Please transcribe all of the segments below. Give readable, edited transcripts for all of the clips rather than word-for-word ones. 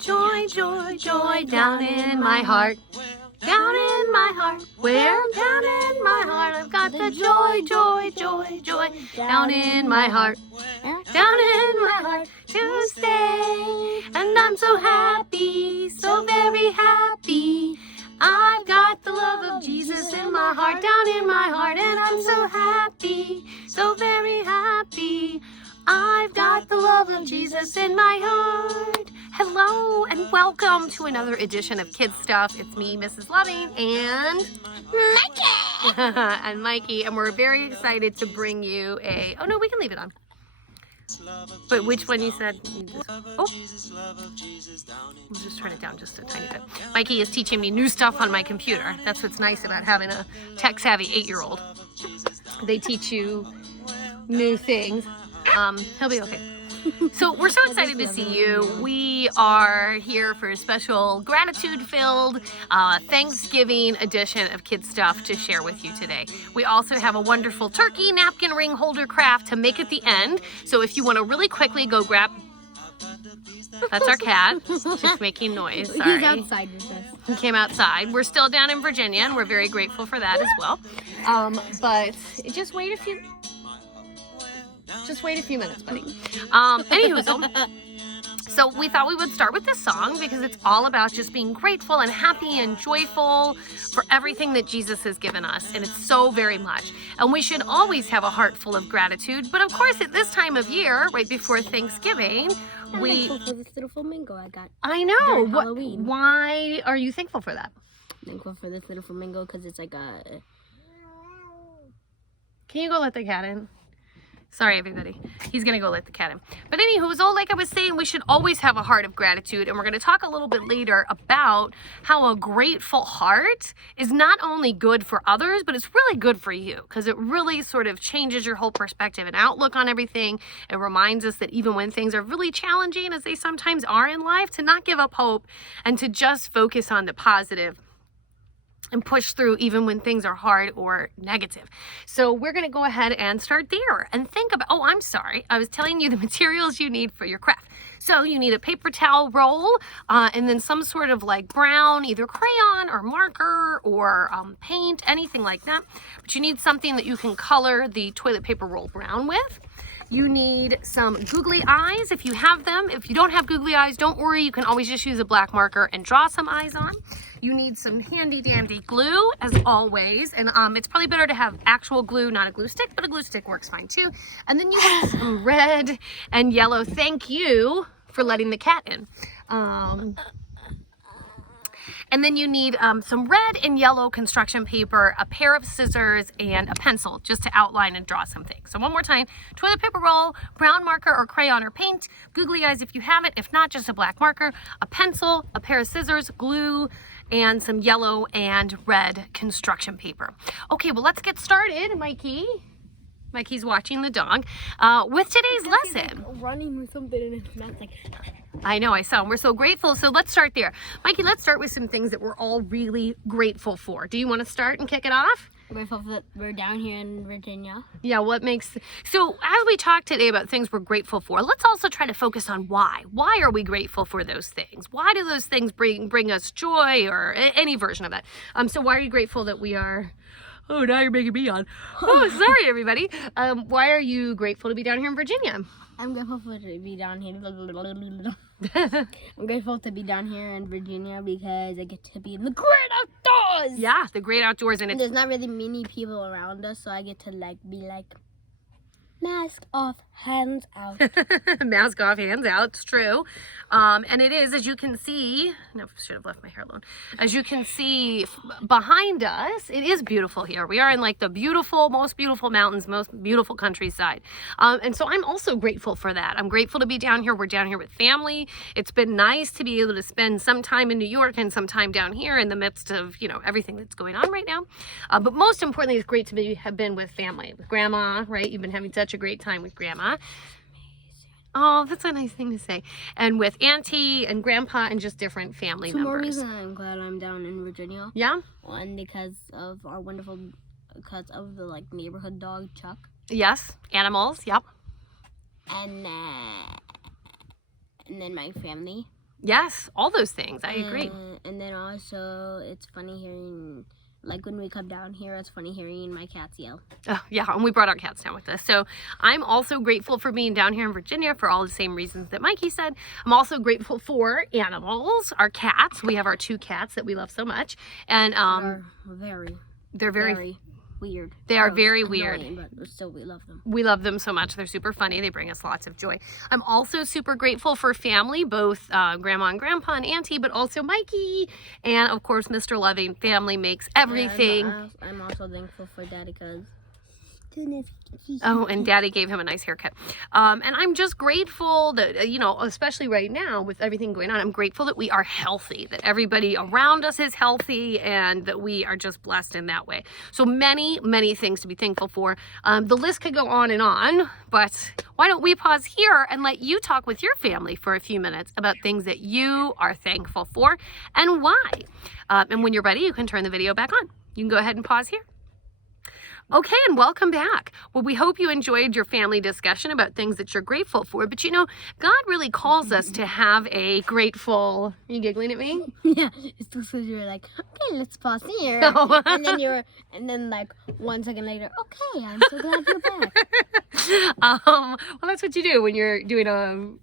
Joy, joy, joy down in my heart. Down in my heart. Where? Down in my heart. I've got the joy, joy, joy, joy down in my heart. Down in my heart to stay. And I'm so happy, so very happy. I've got the love of Jesus in my heart, down in my heart. And I'm so happy, so very happy. I've got the love of Jesus in my heart. Hello and welcome to another edition of Kidstuf. It's me, Mrs. Loving, and Mikey. And Mikey, and we're very excited to bring you a. Oh no, we can leave it on. But which one you said? Oh, we'll just turn it down just a tiny bit. Mikey is teaching me new stuff on my computer. That's what's nice about having a tech-savvy 8-year-old. They teach you new things. He'll be okay. So we're so excited to see you. We are here for a special gratitude-filled Thanksgiving edition of Kidstuf to share with you today. We also have a wonderful turkey napkin ring holder craft to make at the end. So if you want to really quickly go grab... That's our cat. She's making noise. Sorry. He's outside with us. He came outside. We're still down in Virginia, and we're very grateful for that as well. But just wait a few... Just wait a few minutes, buddy. Anywho, so we thought we would start with this song because it's all about just being grateful and happy and joyful for everything that Jesus has given us. And it's so very much. And we should always have a heart full of gratitude. But of course, at this time of year, right before Thanksgiving, I'm thankful for this little flamingo I got. I know. Halloween. Why are you thankful for that? I'm thankful for this little flamingo because it's like a... Can you go let the cat in? Sorry, everybody. He's going to go let the cat in. But anywho, so like I was saying, we should always have a heart of gratitude. And we're going to talk a little bit later about how a grateful heart is not only good for others, but it's really good for you because it really sort of changes your whole perspective and outlook on everything. It reminds us that even when things are really challenging, as they sometimes are in life, to not give up hope and to just focus on the positive and push through even when things are hard or negative. So we're going to go ahead and start there and think about, oh, I'm sorry. I was telling you the materials you need for your craft. So you need a paper towel roll and then some sort of like brown, either crayon or marker or paint, anything like that. But you need something that you can color the toilet paper roll brown with. You need some googly eyes if you have them. If you don't have googly eyes, don't worry. You can always just use a black marker and draw some eyes on. You need some handy dandy glue as always. And it's probably better to have actual glue, not a glue stick, but a glue stick works fine too. And then you need some red and yellow. Thank you for letting the cat in. And then you need some red and yellow construction paper, a pair of scissors, and a pencil just to outline and draw something. So one more time, toilet paper roll, brown marker or crayon or paint, googly eyes if you have it, if not, just a black marker, a pencil, a pair of scissors, glue, and some yellow and red construction paper. Okay, well, let's get started, Mikey. Mikey's watching the dog with today's lesson. Like running with something in his mouth, like... I know, I saw him. We're so grateful. So let's start there. Mikey, let's start with some things that we're all really grateful for. Do you want to start and kick it off? I'm grateful that we're down here in Virginia. Yeah, what makes... So as we talk today about things we're grateful for, let's also try to focus on why. Why are we grateful for those things? Why do those things bring us joy or any version of that? So why are you grateful that we are... Oh, now you're making me on. Oh, sorry, everybody. Why are you grateful to be down here in Virginia? I'm grateful to be down here. I'm grateful to be down here in Virginia because I get to be in the great outdoors. Yeah, the great outdoors, and there's not really many people around us, so I get to be like, mask off, hands out. Mask off, hands out. It's true. And it is, as you can see, no, I should have left my hair alone. As you can see behind us, it is beautiful here. We are in like the most beautiful mountains, most beautiful countryside. And so I'm also grateful for that. I'm grateful to be down here. We're down here with family. It's been nice to be able to spend some time in New York and some time down here in the midst of, everything that's going on right now. But most importantly, it's great to have been with family, with Grandma, right? You've been having such a great time with Grandma. Oh, that's a nice thing to say. And with Auntie and Grandpa and just different family members. More reason I'm glad I'm down in Virginia. Yeah? One, because of our wonderful, because of the neighborhood dog, Chuck. Yes, animals, yep. And and then my family. Yes, all those things. I agree. And then also, it's funny hearing, like when we come down here, it's funny hearing my cats yell. Oh, yeah, and we brought our cats down with us. So I'm also grateful for being down here in Virginia for all the same reasons that Mikey said. I'm also grateful for animals, our cats. We have our 2 cats that we love so much. And they're very weird. They are very weird. But still, we love them. We love them so much. They're super funny. They bring us lots of joy. I'm also super grateful for family, both Grandma and Grandpa and Auntie, but also Mikey. And, of course, Mr. Loving. Family makes everything. And I'm also thankful for Daddy because... Oh, and Daddy gave him a nice haircut. And I'm just grateful that, especially right now with everything going on, I'm grateful that we are healthy, that everybody around us is healthy, and that we are just blessed in that way. So many, many things to be thankful for. The list could go on, but why don't we pause here and let you talk with your family for a few minutes about things that you are thankful for and why. And when you're ready, you can turn the video back on. You can go ahead and pause here. Okay, and welcome back. Well, we hope you enjoyed your family discussion about things that you're grateful for. But God really calls us to have a grateful... Are you giggling at me? Yeah, it's because you're like, okay, let's pause here. Oh. and then like 1 second later, okay, I'm so glad you're back. Well, that's what you do when you're doing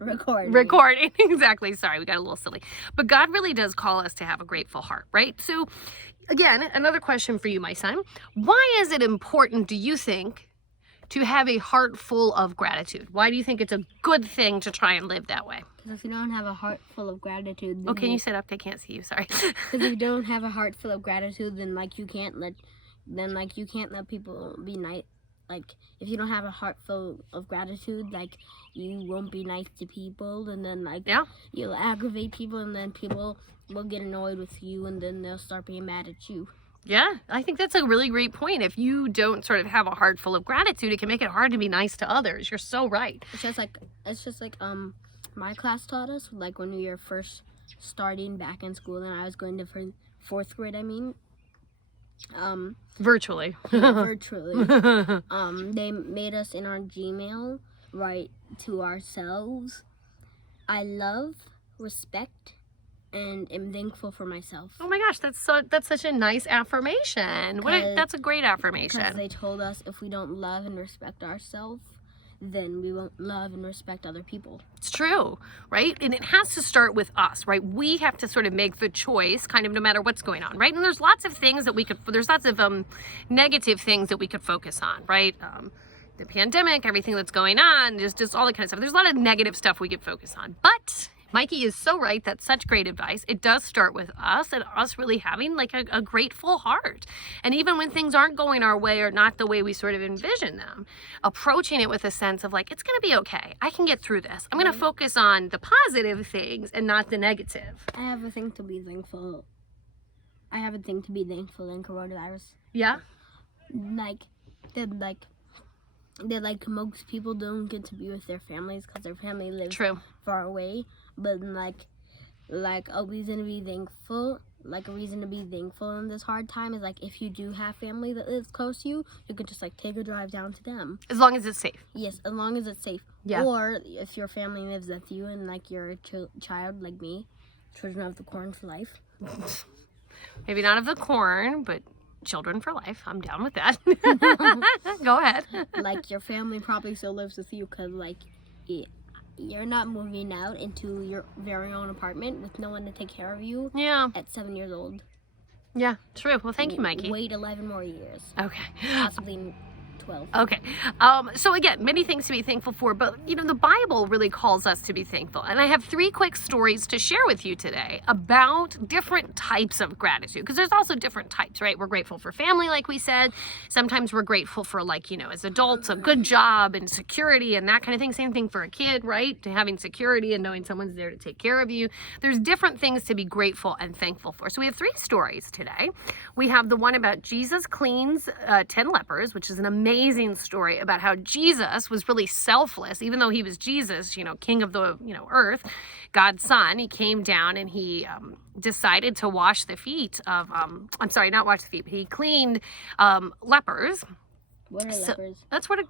recording. Exactly. Sorry, we got a little silly. But God really does call us to have a grateful heart, right? So, again, another question for you, my son. Why is it important, do you think, to have a heart full of gratitude? Why do you think it's a good thing to try and live that way? Because if you don't have a heart full of gratitude... Oh, can you sit up? They can't see you. Sorry. Because if you don't have a heart full of gratitude, then you can't let people be nice. Like, if you don't have a heart full of gratitude, like, you won't be nice to people, and then, you'll aggravate people, and then people will get annoyed with you, and then they'll start being mad at you. Yeah, I think that's a really great point. If you don't sort of have a heart full of gratitude, it can make it hard to be nice to others. You're so right. It's just like my class taught us, like, when we were first starting back in school, and I was going to 4th grade, virtually. Virtually. They made us in our Gmail write to ourselves, I love, respect, and am thankful for myself. Oh my gosh, that's such a nice affirmation. That's a great affirmation. Because they told us if we don't love and respect ourselves, then we won't love and respect other people. It's true, right? And it has to start with us, right? We have to sort of make the choice, kind of no matter what's going on, right? And there's lots of things that there's lots of negative things that we could focus on, right? The pandemic, everything that's going on, just all that kind of stuff. There's a lot of negative stuff we could focus on. But Mikey is so right. That's such great advice. It does start with us and us really having like a grateful heart. And even when things aren't going our way or not the way we sort of envision them, approaching it with a sense of like, it's going to be okay. I can get through this. I'm going to focus on the positive things and not the negative. I have a thing to be thankful in coronavirus. Yeah? Like most people don't get to be with their families because their family lives far away. But like a reason to be thankful in this hard time is like if you do have family that lives close to you, you can just like take a drive down to them. As long as it's safe. Yes, as long as it's safe. Yeah. Or if your family lives with you and like you're a child like me, children of the corn for life. Maybe not of the corn, but children for life. I'm down with that. Go ahead. Like your family probably still lives with you because like you're not moving out into your very own apartment with no one to take care of you. Yeah. At 7 years old. Yeah, true. Well, thank you, Mikey. Wait 11 more years. Okay. Possibly 12. Okay. So again, many things to be thankful for, but the Bible really calls us to be thankful. And I have 3 quick stories to share with you today about different types of gratitude, because there's also different types, right? We're grateful for family, like we said. Sometimes we're grateful for as adults, a good job and security and that kind of thing. Same thing for a kid, right? To having security and knowing someone's there to take care of you. There's different things to be grateful and thankful for. So we have 3 stories today. We have the one about Jesus cleans 10 lepers, which is an amazing story about how Jesus was really selfless, even though he was Jesus, king of the, earth, God's son. He came down and he decided to wash the feet of, not wash the feet, but he cleaned lepers. What are lepers? That's what a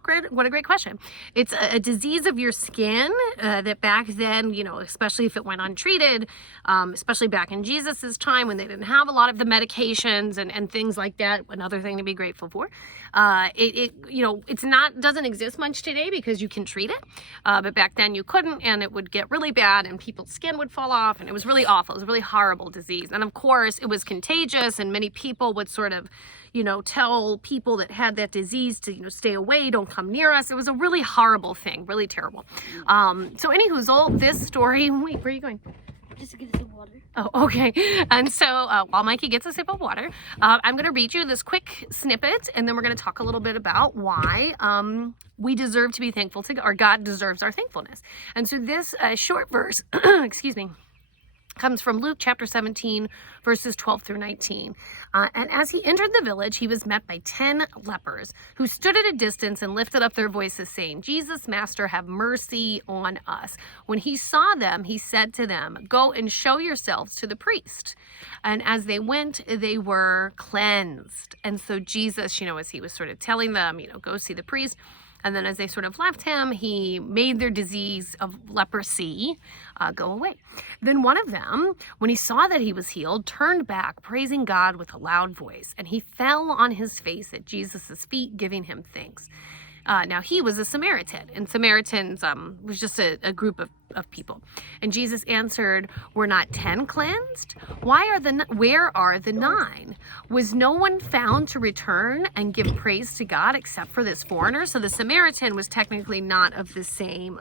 great question. It's a disease of your skin that back then, especially if it went untreated, especially back in Jesus's time when they didn't have a lot of the medications and things like that. Another thing to be grateful for. Doesn't exist much today because you can treat it, but back then you couldn't, and it would get really bad, and people's skin would fall off, and it was really awful. It was a really horrible disease, and of course it was contagious, and many people would sort of tell people that had that disease to, stay away, don't come near us. It was a really horrible thing, really terrible. So anywhoozle, this story, wait, where are you going? Just to get some water. Oh, okay. And so while Mikey gets a sip of water, I'm going to read you this quick snippet, and then we're going to talk a little bit about why we deserve to be thankful to God, or God deserves our thankfulness. And so this short verse, excuse me, comes from Luke chapter 17, verses 12 through 19. And as he entered the village, he was met by 10 lepers who stood at a distance and lifted up their voices, saying, "Jesus, Master, have mercy on us." When he saw them, he said to them, "Go and show yourselves to the priest." And as they went, they were cleansed. And so Jesus, as he was sort of telling them, go see the priest, and then as they sort of left him, he made their disease of leprosy go away. Then one of them, when he saw that he was healed, turned back, praising God with a loud voice. And he fell on his face at Jesus' feet, giving him thanks. Now he was a Samaritan, and Samaritans was just a group of people. And Jesus answered, "Were not 10 cleansed? Where are the 9? Was no one found to return and give praise to God except for this foreigner?" So the Samaritan was technically not of the same.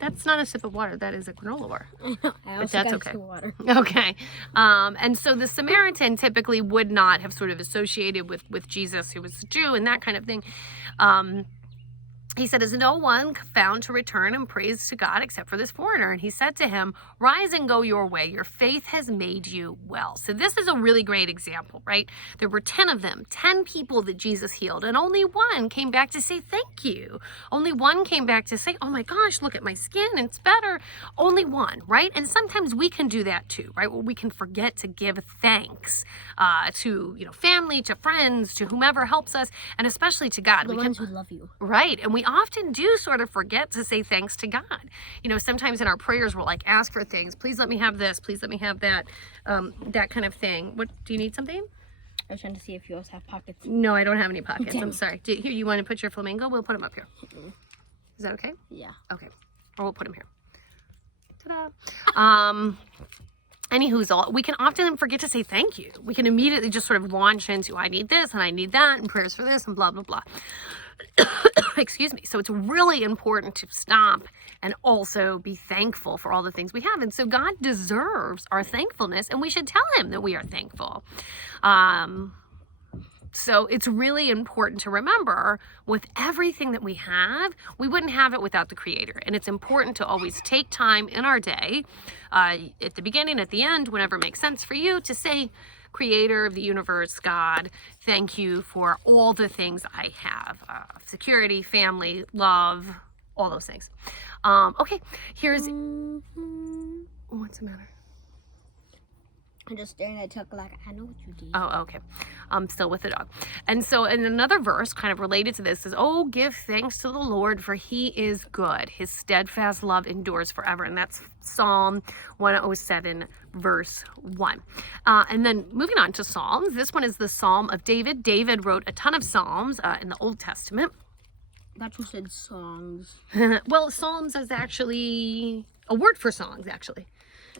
That's not a sip of water. That is a granola bar. But that's okay. Water. Okay. And so the Samaritan typically would not have sort of associated with Jesus, who was a Jew, and that kind of thing. He said, "Is no one found to return and praise to God except for this foreigner?" And he said to him, "Rise and go your way. Your faith has made you well." So this is a really great example, right? There were 10 of them, 10 people that Jesus healed, and only one came back to say thank you. Only one came back to say, "Oh my gosh, look at my skin, it's better." Only one, right? And sometimes we can do that too, right? Well, we can forget to give thanks to, family, to friends, to whomever helps us, and especially to God. The ones who love you. Right. And we often do sort of forget to say thanks to God. Sometimes in our prayers, we'll ask for things. Please let me have this. Please let me have that. That kind of thing. What, do you need something? I was trying to see if you also have pockets. No, I don't have any pockets. Damn. I'm sorry. Here, you want to put your flamingo? We'll put him up here. Is that okay? Yeah. Okay. Or we'll put him here. Ta-da. Anywhoozle, we can often forget to say thank you. We can immediately just sort of launch into, I need this and I need that and prayers for this and blah, blah, blah. Excuse me. So it's really important to stop and also be thankful for all the things we have. And so God deserves our thankfulness, and we should tell him that we are thankful. So it's really important to remember, with everything that we have, we wouldn't have it without the Creator. And it's important to always take time in our day, at the beginning, at the end, whenever it makes sense for you, to say, Creator of the universe, God, thank you for all the things I have. Security, family, love, all those things. Okay, here's... What's the matter? I'm just staring at Chuck like, I know what you did. Oh, okay. I'm still with the dog. And so in another verse kind of related to this is, "Oh, give thanks to the Lord, for he is good. His steadfast love endures forever." And that's Psalm 107, verse 1. And then moving on to Psalms. This one is the Psalm of David. David wrote a ton of Psalms in the Old Testament. I thought you said songs. Well, Psalms is actually a word for songs, actually.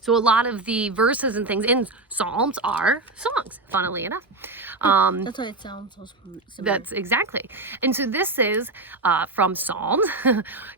So a lot of the verses and things in Psalms are songs, funnily enough. That's why it sounds so similar. That's exactly. And so this is from Psalms,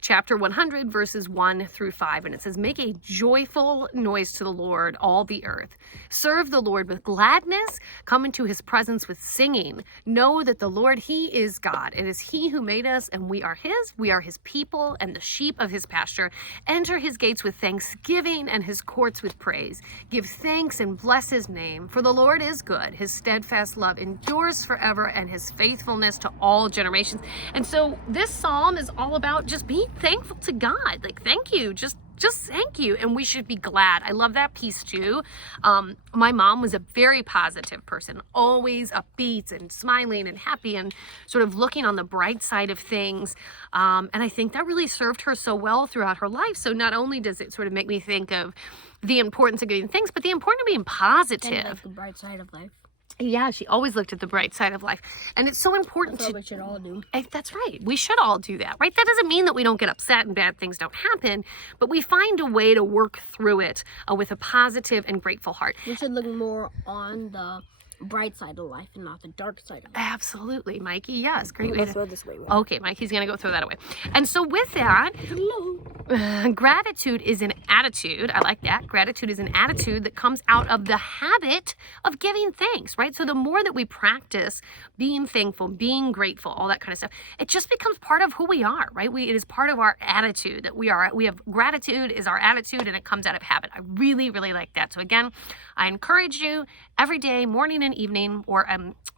chapter 100, verses 1 through 5. And it says, "Make a joyful noise to the Lord, all the earth. Serve the Lord with gladness. Come into his presence with singing. Know that the Lord, he is God. It is he who made us, and we are his. We are his people and the sheep of his pasture. Enter his gates with thanksgiving and his courts with praise. Give thanks and bless his name. For the Lord is good. His steadfast love endures forever, and his faithfulness to all generations." And so this psalm is all about just being thankful to God. Thank you. Just Just thank you. And we should be glad. I love that piece too. My mom was a very positive person, always upbeat and smiling and happy and sort of looking on the bright side of things. And I think that really served her so well throughout her life. So not only does it sort of make me think of the importance of giving thanks, but the importance of being positive. Like the bright side of life. Yeah, she always looked at the bright side of life. And it's so important That's what we should all do. That's right. We should all do that, right? That doesn't mean that we don't get upset and bad things don't happen, but we find a way to work through it with a positive and grateful heart. We should look more on the bright side of life and not the dark side of life. Absolutely, Mikey. Yes, great way Let's to... throw this away. Okay, Mikey's going to go throw that away. And so with that, gratitude is an attitude. I like that. Gratitude is an attitude that comes out of the habit of giving thanks, right? So the more that we practice being thankful, being grateful, all that kind of stuff, it just becomes part of who we are, right? It is part of our attitude that we have gratitude is our attitude, and it comes out of habit. I really, really like that. So again, I encourage you every day, morning and evening, or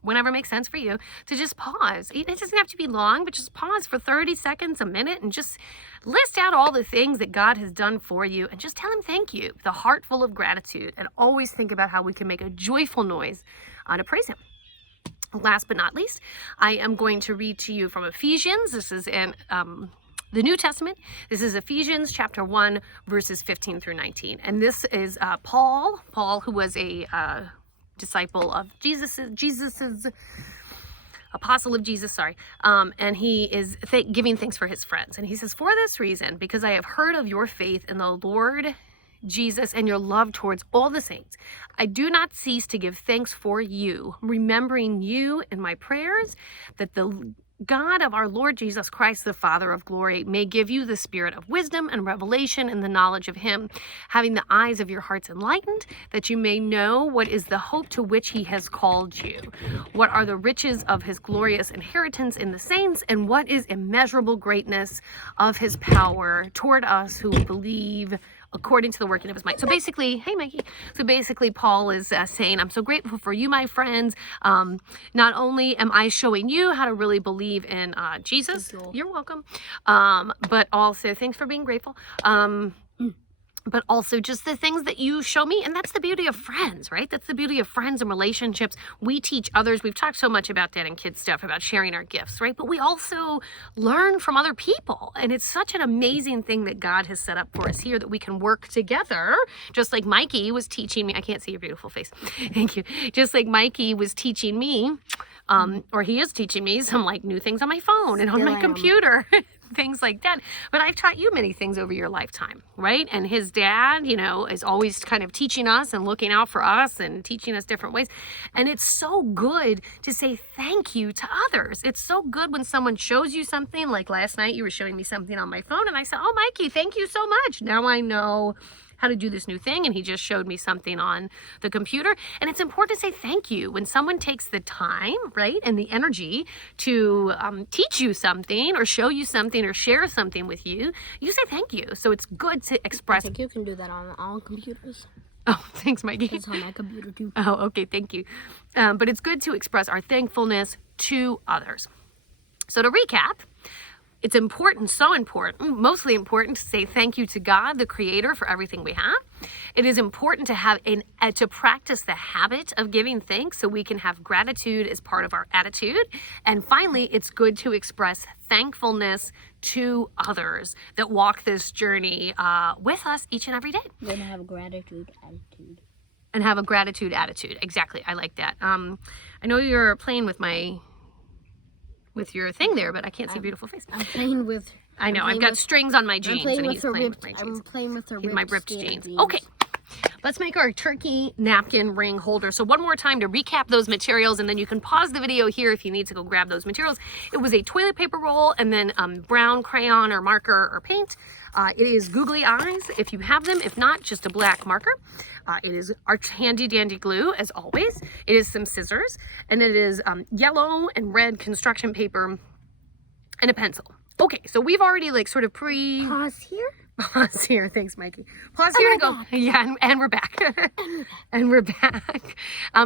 whenever it makes sense for you, to just pause. It doesn't have to be long, but just pause for 30 seconds, a minute, and just list out all the things that God has done for you and just tell him thank you, the heart full of gratitude, and always think about how we can make a joyful noise to praise him. Last but not least, I am going to read to you from Ephesians. This is in the New Testament. This is Ephesians Chapter 1, verses 15 through 19. And this is Paul, who was a disciple of Jesus's apostle of Jesus, sorry. And he is giving thanks for his friends. And he says, "For this reason, because I have heard of your faith in the Lord Jesus and your love towards all the saints, I do not cease to give thanks for you, remembering you in my prayers, that the God of our Lord Jesus Christ, the Father of glory, may give you the spirit of wisdom and revelation in the knowledge of him, having the eyes of your hearts enlightened, that you may know what is the hope to which he has called you, what are the riches of his glorious inheritance in the saints, and what is immeasurable greatness of his power toward us who believe, according to the working of his might." So basically, hey Mikey, so basically Paul is saying, I'm so grateful for you, my friends. Not only am I showing you how to really believe in Jesus, you're welcome, but also thanks for being grateful. But also just the things that you show me. And that's the beauty of friends, right? That's the beauty of friends and relationships. We teach others. We've talked so much about that in Kidstuf, about sharing our gifts, right? But we also learn from other people. And it's such an amazing thing that God has set up for us here, that we can work together, just like Mikey was teaching me. I can't see your beautiful face. Thank you. Just like Mikey was teaching me, or he is teaching me some like new things on my phone and on my computer. Things like that. But I've taught you many things over your lifetime, right? And his dad, is always kind of teaching us and looking out for us and teaching us different ways. And it's so good to say thank you to others. It's so good when someone shows you something, like last night you were showing me something on my phone and I said, "Oh, Mikey, thank you so much. Now I know how to do this new thing," and he just showed me something on the computer. And it's important to say thank you when someone takes the time, right, and the energy to teach you something or show you something or share something with you. You say thank you. So it's good to express. I think you can do that on all computers. Oh, thanks, Mikey. It's on my computer too. Oh, okay, thank you. But it's good to express our thankfulness to others. So to recap, it's important, so important, mostly important to say thank you to God, the Creator, for everything we have. It is important to have to practice the habit of giving thanks so we can have gratitude as part of our attitude. And finally, it's good to express thankfulness to others that walk this journey with us each and every day. Then have a gratitude attitude. And have a gratitude attitude. Exactly. I like that. I know you're playing with your thing there, but I can't see your beautiful face. I'm playing with... I know, I've got strings on my jeans. I'm playing with my ripped jeans. Okay, let's make our turkey napkin ring holder. So one more time to recap those materials, and then you can pause the video here if you need to go grab those materials. It was a toilet paper roll, and then brown crayon or marker or paint. It is googly eyes if you have them. If not, just a black marker. It is our handy dandy glue, as always. It is some scissors, and it is yellow and red construction paper and a pencil. Okay, so we've already sort of Pause here? Pause here. Thanks, Mikey. Pause here to go. Back. Yeah, and we're back. And we're back.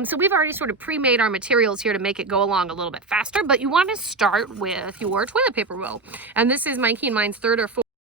So we've already sort of pre-made our materials here to make it go along a little bit faster, but you want to start with your toilet paper roll. And this is Mikey and mine's third or fourth.